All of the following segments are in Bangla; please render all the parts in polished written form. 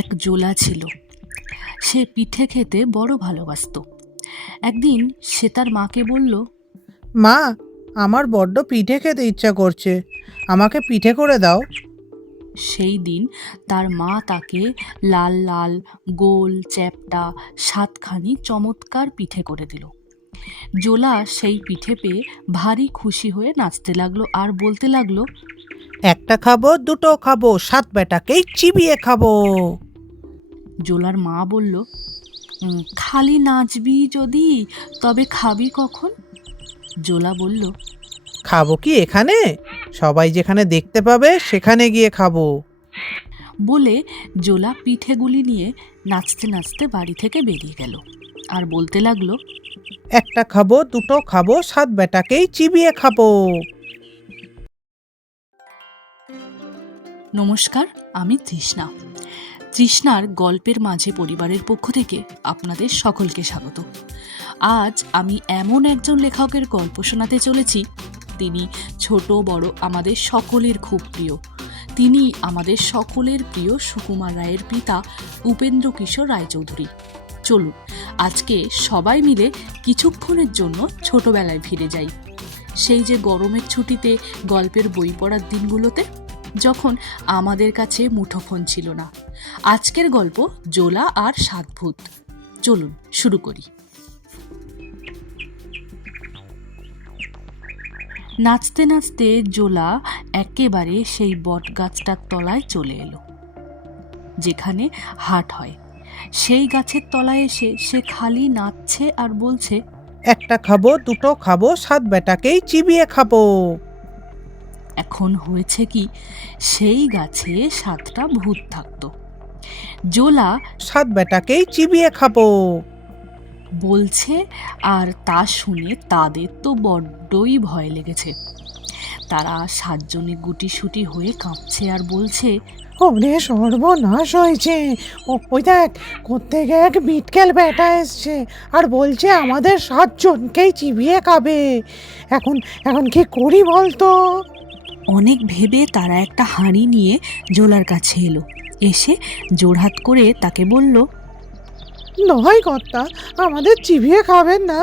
এক জোলা ছিল। সে পিঠে খেতে বড় ভালোবাসত। একদিন সে তার মাকে বলল, মা, আমার বড্ড পিঠে খেতে ইচ্ছা করছে, আমাকে পিঠে করে দাও। সেই দিন তার মা তাকে লাল লাল গোল চ্যাপ্টা 7খানি চমৎকার পিঠে করে দিল। জোলা সেই পিঠে পেয়ে ভারী খুশি হয়ে নাচতে লাগলো আর বলতে লাগলো, একটা খাবো, দুটো খাবো, 7 বেটাকেই চিবিয়ে খাবো। জোলার মা বলল, খালি নাচবি যদি, তবে খাবি কখন? জোলা বলল, খাবো কি এখানে? সবাই যেখানে দেখতে পাবে সেখানে গিয়ে খাবো। বলে জোলা পিঠেগুলি নিয়ে নাচতে নাচতে বাড়ি থেকে বেরিয়ে গেল আর বলতে লাগলো, একটা খাবো, দুটো খাবো, 7 বেটাকেই চিবিয়ে খাবো। নমস্কার, আমি তৃষ্ণা। তৃষ্ণার গল্পের মাঝে পরিবারের পক্ষ থেকে আপনাদের সকলকে স্বাগত। আজ আমি এমন একজন লেখকের গল্প শোনাতে চলেছি, তিনি ছোট বড় আমাদের সকলের খুব প্রিয়। তিনি আমাদের সকলের প্রিয় সুকুমার রায়ের পিতা উপেন্দ্র কিশোর রায়চৌধুরী। চলুন আজকে সবাই মিলে কিছুক্ষণের জন্য ছোটবেলায় ফিরে যাই। সেই যে গরমের ছুটিতে গল্পের বই পড়ার দিনগুলোতে, যখন আমাদের কাছে মুঠোফোন ছিল না। আজকের গল্প জোলা আর 7 ভূত। চলুন শুরু করি। নাচতে নাচতে জোলা একেবারে সেই বটগাছটার তলায় চলে এলো, যেখানে হাট হয়। সেই গাছের তলায় এসে সে খালি নাচছে আর বলছে, একটা খাবো, দুটো খাবো, 7 বেটাকেই চিবিয়ে খাবো। এখন হয়েছে কি, সেই গাছে 7টা ভূত থাকতো। জোলা 7 বেটাকেই চিবিয়ে খাবো বলছে, আর তা শুনে তাদের তো বড্ডই ভয় লেগেছে। তারা 7 জনে গুটিসুটি হয়ে কাঁপছে আর বলছে, ওরে সর্বনাশ হয়েছে, ওই দেখ কোত্থেকে এক বিটকেল বেটা এসছে আর বলছে আমাদের 7 জনকেই চিবিয়ে খাবে। এখন এখন কি করি বলতো? অনেক ভেবে তারা একটা হাঁড়ি নিয়ে জোলার কাছে এলো। এসে জোড়হাত করে তাকে বলল, নয় কর্তা, আমাদের চিবিয়ে খাবেন না,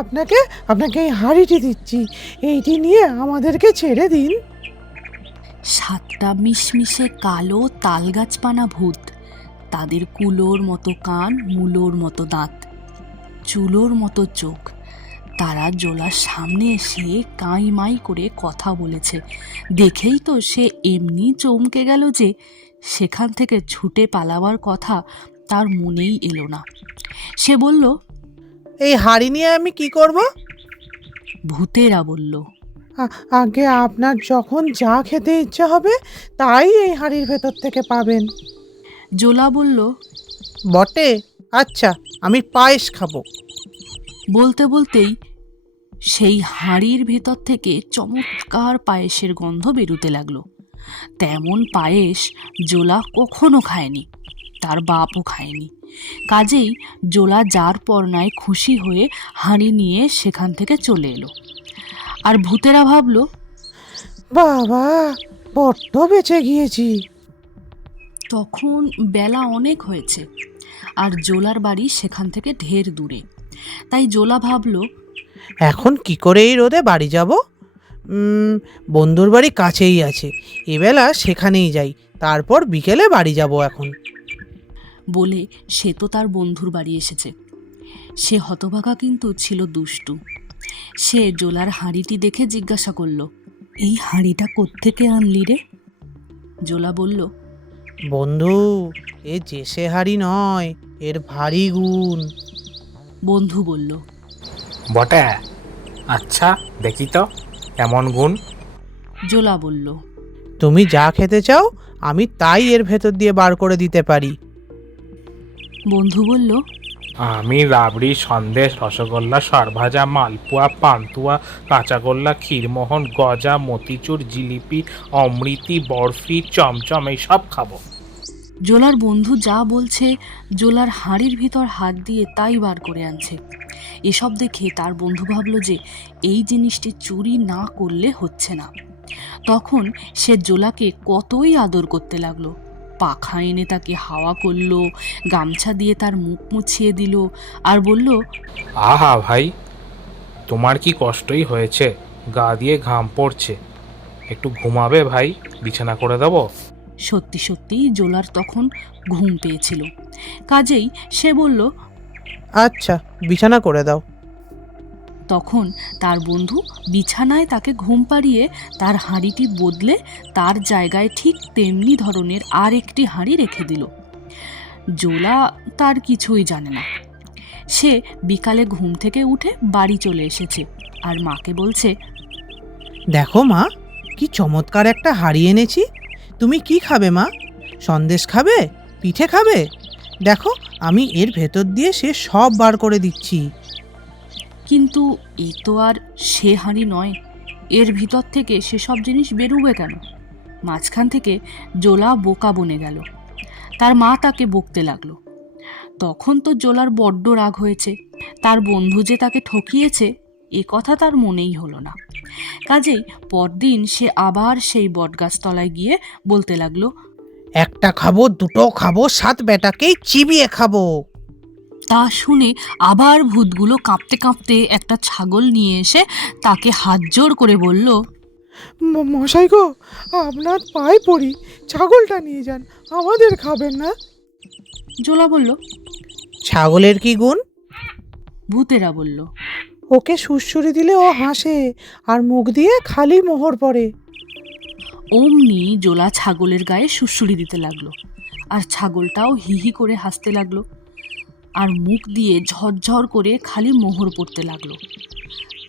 আপনাকে আপনাকে এই হাঁড়িটি দিচ্ছি, এইটি নিয়ে আমাদেরকে ছেড়ে দিন। 7টা মিশমিশে কালো তালগাছপানা ভূত। তাদের কুলোর মতো কান, মূলোর মতো দাঁত, চুলোর মতো চোখ। তারা জোলার সামনে এসে কাঁই মাই করে কথা বলেছে। দেখেই তো সে এমনি চমকে গেল যে সেখান থেকে ছুটে পালাবার কথা তার মনেই এলো না। সে বলল, এই হাঁড়ি নিয়ে আমি কি করব? ভূতেরা বলল, আগে আপনার যখন যা খেতে ইচ্ছে হবে তাই এই হাঁড়ির ভেতর থেকে পাবেন। জোলা বলল, বটে, আচ্ছা, আমি পায়েস খাবো। বলতে বলতেই সেই হাঁড়ির ভেতর থেকে চমৎকার পায়েসের গন্ধ বেরোতে লাগলো। তেমন পায়েস জোলা কখনো খায়নি, তার বাপও খায়নি। কাজেই জোলা যার পর নাই খুশি হয়ে হাঁড়ি নিয়ে সেখান থেকে চলে এলো। আর ভূতেরা ভাবলো, বাবা, বড্ড বেঁচে গিয়েছি। তখন বেলা অনেক হয়েছে আর জোলার বাড়ি সেখান থেকে ঢের দূরে। তাই জোলা ভাবলো, এখন কি করে এই রোদে বাড়ি যাব? বন্ধুর বাড়ি কাছেই আছে, এবেলা সেখানেই যাই, তারপর বিকেলে বাড়ি যাব এখন। বলে সে তো তার বন্ধুর বাড়ি এসেছে। সে হতভাগা কিন্তু ছিল দুষ্টু। সে জোলার হাঁড়িটি দেখে জিজ্ঞাসা করল, এই হাঁড়িটা কোত্থেকে আনলি রে? জোলা বলল, বন্ধু, এ যে সে হাঁড়ি নয়, এর ভারী গুণ। বন্ধু বলল, বটে, আচ্ছা দেখি তো কেমন গুণ। জোলা বলল, তুমি যা খেতে চাও আমি তাই এর ভেতর দিয়ে বার করে দিতে পারি। বন্ধু বলল, আমি রাবড়ি, সন্দেশ, রসগোল্লা, সরভাজা, মালপোয়া, পান্তুয়া, কাঁচাগোল্লা, ক্ষীরমোহন, গজা, মতিচুর, জিলিপি, অমৃতি, বরফি, চমচম এইসব খাবো। জোলার বন্ধু যা বলছে জোলার হাঁড়ির ভিতর হাত দিয়ে তাই বার করে আনছে। এসব দেখে তার বন্ধু ভাবল যে এই জিনিসটি চুরি না করলে হচ্ছে না। তখন সে জোলাকে কতই আদর করতে লাগলো। পাখা এনে তাকে হাওয়া করলো, গামছা দিয়ে তার মুখ মুছিয়ে দিল আর বলল, আহা ভাই, তোমার কি কষ্টই হয়েছে, গা দিয়ে ঘাম পড়ছে, একটু ঘুমাবে ভাই, বিছানা করে দেবো? সত্যি সত্যি জোলার তখন ঘুম পেয়েছিল, কাজেই সে বলল, আচ্ছা, বিছানা করে দাও। তখন তার বন্ধু বিছানায় তাকে ঘুম পাড়িয়ে তার হাঁড়িটি বদলে তার জায়গায় ঠিক তেমনি ধরনের আর একটি হাঁড়ি রেখে দিল। জোলা তার কিছুই জানে না। সে বিকালে ঘুম থেকে উঠে বাড়ি চলে এসেছে আর মাকে বলছে, দেখো মা, কি চমৎকার একটা হাঁড়ি এনেছি। তুমি কি খাবে মা? সন্দেশ খাবে? পিঠে খাবে? দেখো, আমি এর ভেতর দিয়ে সে সব বার করে দিচ্ছি। কিন্তু এ তো আর সে হাঁড়ি নয়, এর ভিতর থেকে সেসব জিনিস বেরোবে কেন? মাঝখান থেকে জোলা বোকা বনে গেল। তার মা তাকে বকতে লাগলো। তখন তো জোলার বড্ড রাগ হয়েছে, তার বন্ধু যে তাকে ঠকিয়েছে এ কথা তার মনেই হলো না। কাজেই পরদিন সে আবার সেই বটগাছতলায় গিয়ে বলতে লাগলো, একটা খাবো, দুটো খাবো, 7 বেটাকেই চিবিয়ে খাবো। তা শুনে আবার ভূতগুলো কাঁপতে কাঁপতে একটা ছাগল নিয়ে এসে তাকে হাত জোড় করে বলল, মশাই গো, আপনার পায়ে পড়ি, ছাগলটা নিয়ে যান, আমাদের খাবেন না? জোলা বলল। ছাগলের কি গুণ? ভূতেরা বলল, ওকে সুড়সুড়ি দিলে ও হাসে আর মুখ দিয়ে খালি মোহর পড়ে। অমনি জোলা ছাগলের গায়ে সুড়সুড়ি দিতে লাগলো আর ছাগলটাও হিহি করে হাসতে লাগলো আর মুখ দিয়ে ঝরঝর করে খালি মোহর পড়তে লাগলো।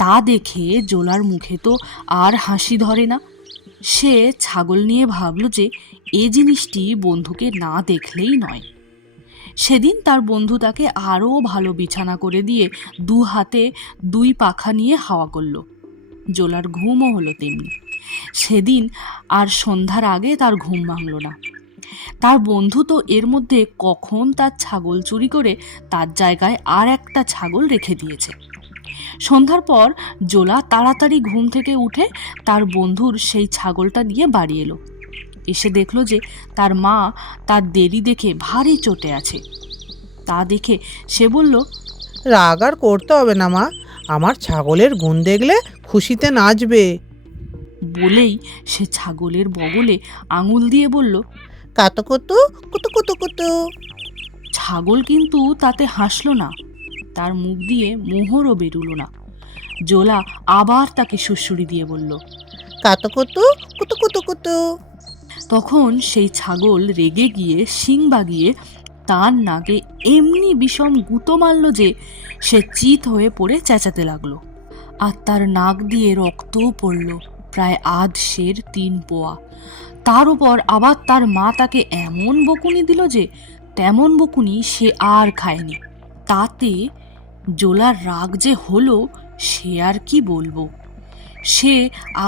তা দেখে জোলার মুখে তো আর হাসি ধরে না। সে ছাগল নিয়ে ভাবল যে এ জিনিসটি বন্ধুকে না দেখলেই নয়। সেদিন তার বন্ধু তাকে আরও ভালো বিছানা করে দিয়ে 2 হাতে 2 পাখা নিয়ে হাওয়া করলো। জোলার ঘুমও হলো তেমনি। সেদিন আর সন্ধ্যার আগে তার ঘুম ভাঙল না। তার বন্ধু তো এর মধ্যে কখন তার ছাগল চুরি করে তার জায়গায় আর একটা ছাগল রেখে দিয়েছে। সন্ধ্যার পর জোলা তাড়াতাড়ি ঘুম থেকে উঠে তার বন্ধুর সেই ছাগলটা নিয়ে বাড়ি এলো। এসে দেখলো যে তার মা তার দেরি দেখে ভারী চটে আছে। তা দেখে সে বলল, রাগ আর করতে হবে না মা, আমার ছাগলের গুণ দেখলে খুশিতে নাচবে। বলেই সে ছাগলের বগলে আঙুল দিয়ে বলল, কাতো কুতু কুতু কুতু কুতু। ছাগল কিন্তু তাতে হাসলো না, তার মুখ দিয়ে মোহরও বেরুলো না। জোলা আবার তাকে সুড়সুড়ি দিয়ে বলল। কাতো কুতু কুতু কুতু কুতু। তখন সেই ছাগল রেগে গিয়ে শিং বাগিয়ে তার নাকে এমনি বিষম গুঁতো মারল যে সে চিত হয়ে পড়ে চেঁচাতে লাগলো। আর তার নাক দিয়ে রক্তও পড়ল, প্রায় আধ সের 3 পোয়া। তার উপর আবার তার মা তাকে এমন বকুনি দিল যে তেমন বকুনি সে আর খায়নি। তাতে জোলার রাগ যে হলো সে আর কি বলবো। সে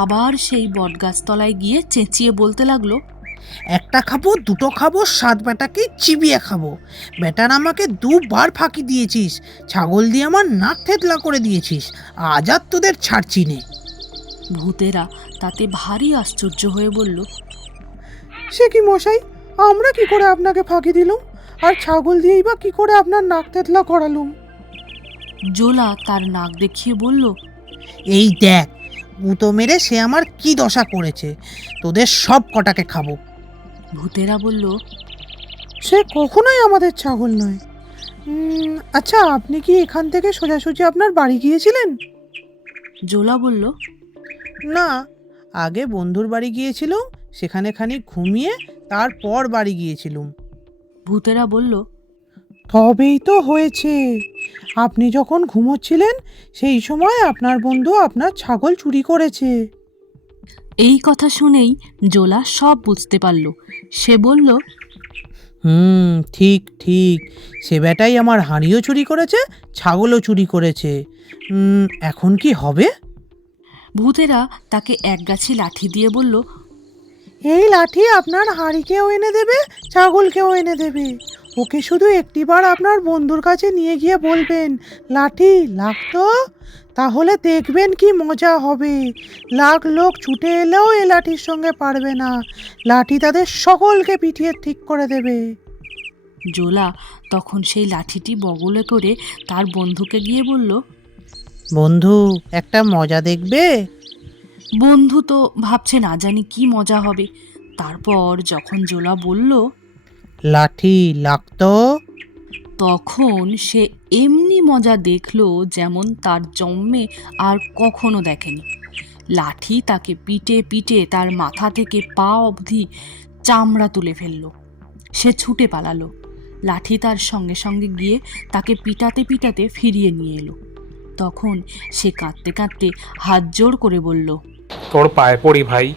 আবার সেই বটগাছতলায় গিয়ে চেঁচিয়ে বলতে লাগলো, একটা খাবো, দুটো খাবো, 7 বেটাকেই চিবিয়ে খাবো। বেটার আমাকে 2 বার ফাঁকি দিয়েছিস, ছাগল দিয়ে আমার নাক থেতলা করে দিয়েছিস, আজ আর তোদের ছাড়ছি নে। ভূতেরা তাতে ভারী আশ্চর্য হয়ে বলল, সে কি মশাই, আমরা কি করে আপনাকে ফাঁকি দিলুম, আর ছাগল দিয়েই বা কি করে আপনার নাক থেতলা করালুম? জোলা তার নাক দেখিয়ে বলল, এই দেখ, গুঁতো মেরে সে আমার কি দশা করেছে, তোদের সব কটাকে খাবো। ভূতেরা বলল, সে কখনোই আমাদের ছাগল নয়। আচ্ছা, আপনি কি এখান থেকে সোজাসুজি আপনার বাড়ি গিয়েছিলেন? জোলা বলল, না, আগে বন্ধুর বাড়ি গিয়েছিলুম, সেখানে খানিক ঘুমিয়ে তারপর বাড়ি গিয়েছিলুম। ভূতেরা বলল, তবেই তো হয়েছে, আপনি যখন ঘুমোচ্ছিলেন সেই সময় আপনার বন্ধু আপনার ছাগল চুরি করেছে। এই কথা শুনেই জোলা সব বুঝতে পারল। সে বলল, ঠিক ঠিক, সে বেটাই আমার হাঁড়িও চুরি করেছে, ছাগলও চুরি করেছে। এখন কি হবে? ভূতেরা তাকে এক গাছি লাঠি দিয়ে বলল, এই লাঠি আপনার হাঁড়িকেও এনে দেবে, ছাগলকেও এনে দেবে। ওকে শুধু একটিবার আপনার বন্ধুর কাছে নিয়ে গিয়ে বলবেন, লাঠি লাগতো, তাহলে দেখবেন কি মজা হবে। লাখ লোক ছুটে এলেও এ লাঠির সঙ্গে পারবে না। লাঠি তাদের সকলকে পিটিয়ে ঠিক করে দেবে। জোলা তখন সেই লাঠিটি বগলে করে তার বন্ধুকে গিয়ে বলল। বন্ধু, একটা মজা দেখবে? বন্ধু তো ভাবছে না জানি কি মজা হবে। তারপর যখন জোলা বলল, লাঠি লাগতো, তখন সে এমনি মজা দেখলো যেমন তার জন্মে আর কখনো দেখেনি। লাঠি তাকে পিটে পিটে তার মাথা থেকে পা অবধি চামড়া তুলে ফেললো। সে ছুটে পালালো। লাঠি তার সঙ্গে সঙ্গে গিয়ে তাকে পিটাতে পিটাতে ফিরিয়ে নিয়ে এলো। তখন সে কাঁদতে কাঁদতে হাত জোড় করে বলল, তোর পায়ে পড়ি ভাই,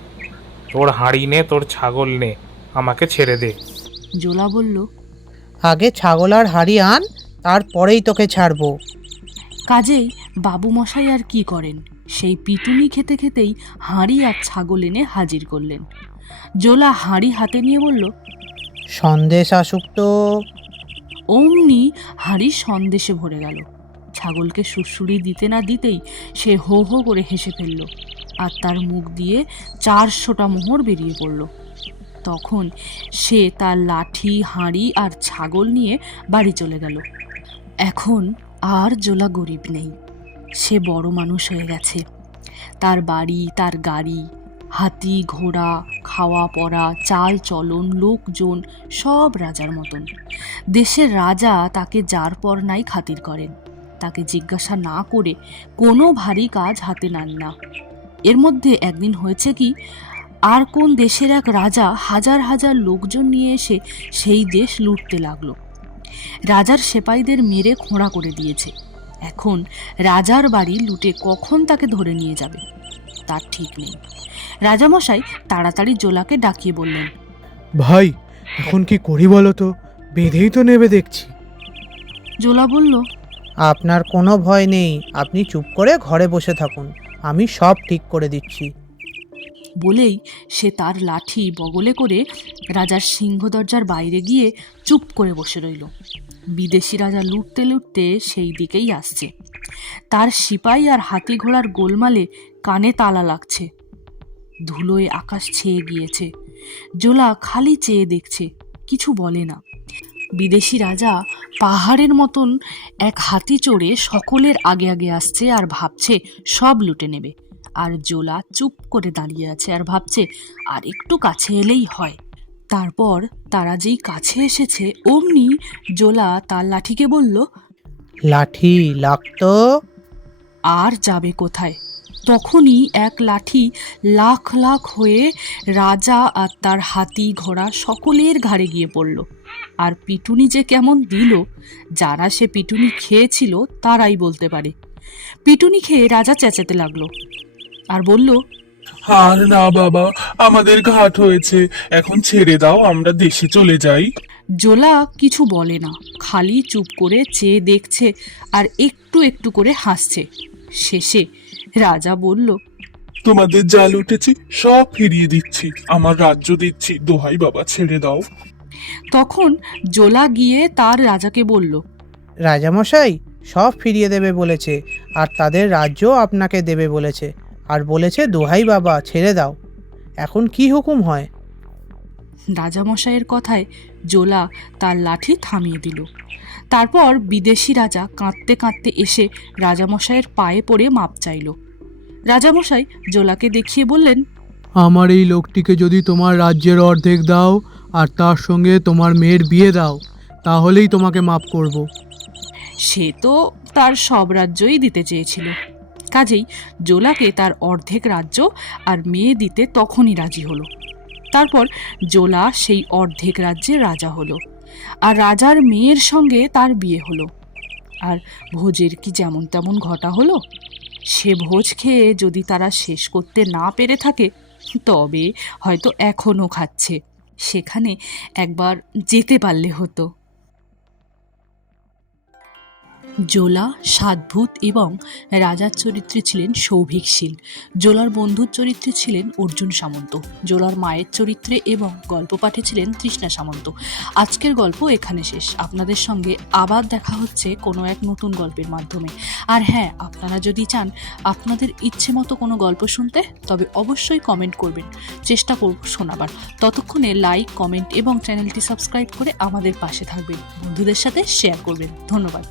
তোর হাঁড়ি নে, তোর ছাগল নে, আমাকে ছেড়ে দে। জোলা বলল, আগে ছাগল আর হাড়ি আন, তারপরেই তোকে ছাড়বো। কাজেই বাবু মশাই আর কি করেন, সেই পিটুনি খেতে খেতেই হাঁড়ি আর ছাগল এনে হাজির করলেন। জোলা হাঁড়ি হাতে নিয়ে বলল, সন্দেশ আসুক তো। অমনি হাঁড়ি সন্দেশে ভরে গেল। ছাগলকে সুড়সুড়ি দিতে না দিতেই সে হো হো করে হেসে ফেলল, আর তার মুখ দিয়ে 400টা মোহর বেরিয়ে পড়ল। তখন সে তার লাঠি, হাঁড়ি আর ছাগল নিয়ে বাড়ি চলে গেল। এখন আর জোলা গরিব নেই, সে বড় মানুষ হয়ে গেছে। তার বাড়ি, তার গাড়ি, হাতি, ঘোড়া, খাওয়া পরা, চাল চলন, লোকজন সব রাজার মতন। দেশের রাজা তাকে যার পর নাই খাতির করেন, তাকে জিজ্ঞাসা না করে কোনো ভারী কাজ হাতে নেন না। এর মধ্যে একদিন হয়েছে কি, আর কোন দেশের এক রাজা হাজার হাজার লোকজন নিয়ে এসে সেই দেশ লুটতে লাগলো। রাজার সেপাইদের মেরে খোঁড়া করে দিয়েছে। এখন রাজার বাড়ি লুটে কখন তাকে ধরে নিয়ে যাবে তার ঠিক নেই। রাজামশাই তাড়াতাড়ি জোলাকে ডাকিয়ে বললেন, ভাই, এখন কি করি বলো তো? বেঁধেই তো নেবে দেখছি। জোলা বলল, আপনার কোনো ভয় নেই, আপনি চুপ করে ঘরে বসে থাকুন, আমি সব ঠিক করে দিচ্ছি। বলেই সে তার লাঠি বগলে করে রাজার সিংহ দরজার বাইরে গিয়ে চুপ করে বসে রইল। বিদেশি রাজা লুটতে লুটতে সেই দিকেই আসছে। তার সিপাই আর হাতি ঘোড়ার গোলমালে কানে তালা লাগছে। ধুলোয় আকাশ ছেয়ে গিয়েছে। জোলা খালি চেয়ে দেখছে, কিছু বলে না। বিদেশি রাজা পাহাড়ের মতন এক হাতি চড়ে সকলের আগে আগে আসছে আর ভাবছে সব লুটে নেবে। আর জোলা চুপ করে দাঁড়িয়ে আছে আর ভাবছে আর একটু কাছে এলেই হয়। তারপর তারা যেই কাছে এসেছে অমনি জোলা তার লাঠিকে বলল, লাঠি লাগতো। আর যাবে কোথায়? তখনই এক লাঠি লাখ লাখ হয়ে রাজা আর তার হাতি ঘোড়া সকলের ঘাড়ে গিয়ে পড়ল। আর পিটুনি যে কেমন দিল, যারা সে পিটুনি খেয়েছিল তারাই বলতে পারে। পিটুনি খেয়ে রাজা চেঁচাতে লাগলো আর বলল, আর না বাবা, আমাদের ঘাট হয়েছে, এখন ছেড়ে দাও, আমরা দেশে চলে যাই। জোলা কিছু বলে না, খালি চুপ করে চেয়ে দেখছে আর একটু একটু করে হাসছে। শেষে রাজা বলল, তোমাদের যা লুটেছি সব ফিরিয়ে দিচ্ছি, আমার রাজ্য দিচ্ছি, দোহাই বাবা ছেড়ে দাও। তখন জোলা গিয়ে তার রাজাকে বলল, রাজামশাই সব ফিরিয়ে দেবে বলেছে, আর তাদের রাজ্যও আপনাকে দেবে বলেছে, আর বলেছে দোহাই বাবা ছেড়ে দাও। এখন কি হুকুম হয়? রাজামশাইয়ের কথায় জোলা তার লাঠি থামিয়ে দিল। তারপর বিদেশি রাজা কাঁদতে কাঁদতে এসে রাজামশাইয়ের পায়ে পড়ে মাপ চাইল। রাজামশাই জোলাকে দেখিয়ে বললেন, আমার এই লোকটিকে যদি তোমার রাজ্যের অর্ধেক দাও আর তার সঙ্গে তোমার মেয়ের বিয়ে দাও, তাহলেই তোমাকে মাপ করব। সে তো তার সব রাজ্যই দিতে চেয়েছিল। কাজেই জোলাকে তার অর্ধেক রাজ্য আর মেয়ে দিতে তখনই রাজি হলো। তারপর জোলা সেই অর্ধেক রাজ্যের রাজা হলো, আর রাজার মেয়ের সঙ্গে তার বিয়ে হলো। আর ভোজের কি যেমন তেমন ঘটা হলো। সে ভোজ খেয়ে যদি তারা শেষ করতে না পেরে থাকে, তবে হয়তো এখনো খাচ্ছে। সেখানে একবার যেতে পারলে হতো। জোলা, সাতভূত এবং রাজার চরিত্রে ছিলেন সৌভিক শীল। জোলার বন্ধুর চরিত্রে ছিলেন অর্জুন সামন্ত। জোলার মায়ের চরিত্রে এবং গল্প পাঠে ছিলেন তৃষ্ণা সামন্ত। আজকের গল্প এখানে শেষ। আপনাদের সঙ্গে আবার দেখা হচ্ছে কোনো এক নতুন গল্পের মাধ্যমে। আর হ্যাঁ, আপনারা যদি চান আপনাদের ইচ্ছে মতো কোনো গল্প শুনতে, তবে অবশ্যই কমেন্ট করবেন, চেষ্টা করব শোনাবার। ততক্ষণে লাইক, কমেন্ট এবং চ্যানেলটি সাবস্ক্রাইব করে আমাদের পাশে থাকবেন, বন্ধুদের সাথে শেয়ার করবেন। ধন্যবাদ।